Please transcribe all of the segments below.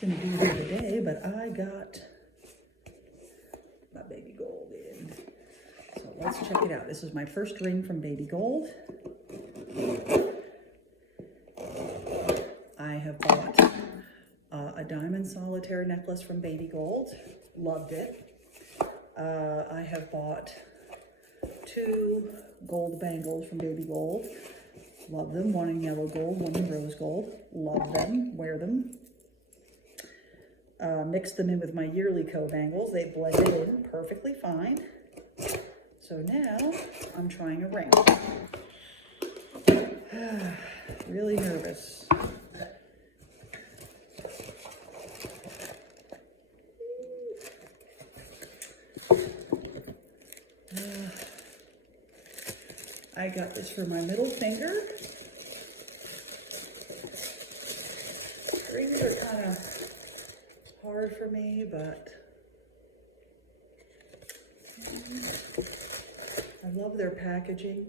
going to be here today, but I got my BabyGold in. So let's check it out. This is my first ring from BabyGold. I have bought a diamond solitaire necklace from BabyGold. Loved it. I have bought 2 gold bangles from BabyGold. Love them. One in yellow gold, one in rose gold. Love them. Wear them. Mixed them in with my yearly co-bangles. They blended in perfectly fine. So now I'm trying a ring. Really nervous. I got this for my middle finger. Rings are kind of hard for me, but I love their packaging.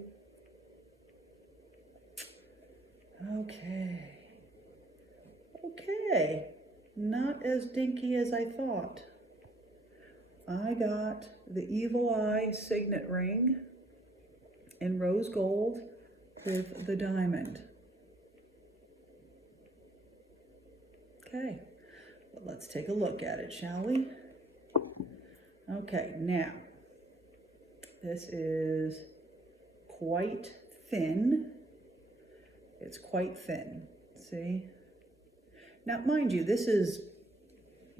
Okay. Okay. Not as dinky as I thought. I got the Evil Eye signet ring in rose gold with the diamond. Okay, well, let's take a look at it, shall we? Okay, now, this is quite thin. It's quite thin, see? Now, mind you, this is,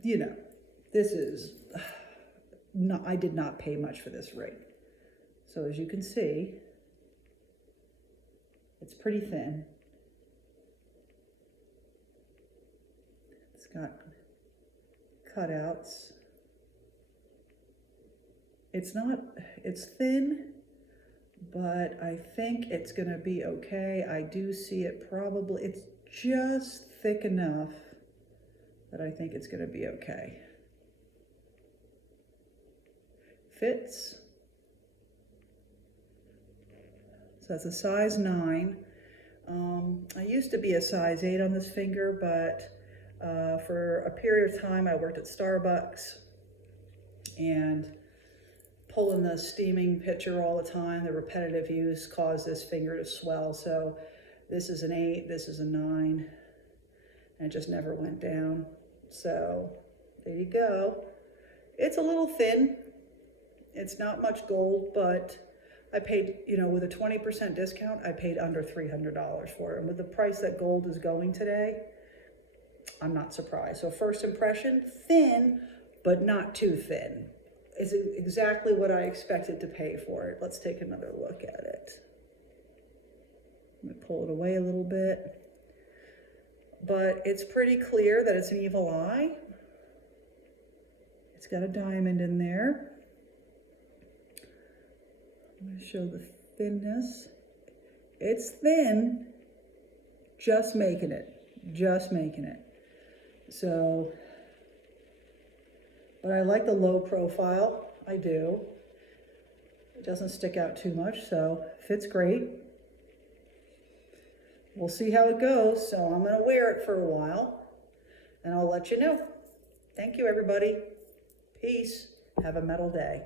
this is, not, I did not pay much for this ring. So as you can see, it's pretty thin. It's got cutouts. It's thin, but I think it's gonna be okay. I do see it probably, it's just thick enough that I think it's gonna be okay. Fits. So that's a size 9. I used to be a size 8 on this finger, but for a period of time I worked at Starbucks and pulling the steaming pitcher all the time, the repetitive use caused this finger to swell. So this is an 8, this is a 9, and it just never went down. So there you go. It's a little thin. It's not much gold, but I paid, with a 20% discount, I paid under $300 for it. And with the price that gold is going today, I'm not surprised. So first impression, thin, but not too thin. It's exactly what I expected to pay for it. Let's take another look at it. Let me pull it away a little bit. But it's pretty clear that it's an Evil Eye. It's got a diamond in there. I'm going to show the thinness. It's thin, just making it. So, but I like the low profile, I do. It doesn't stick out too much, so fits great. We'll see how it goes, so I'm going to wear it for a while, and I'll let you know. Thank you, everybody. Peace. Have a metal day.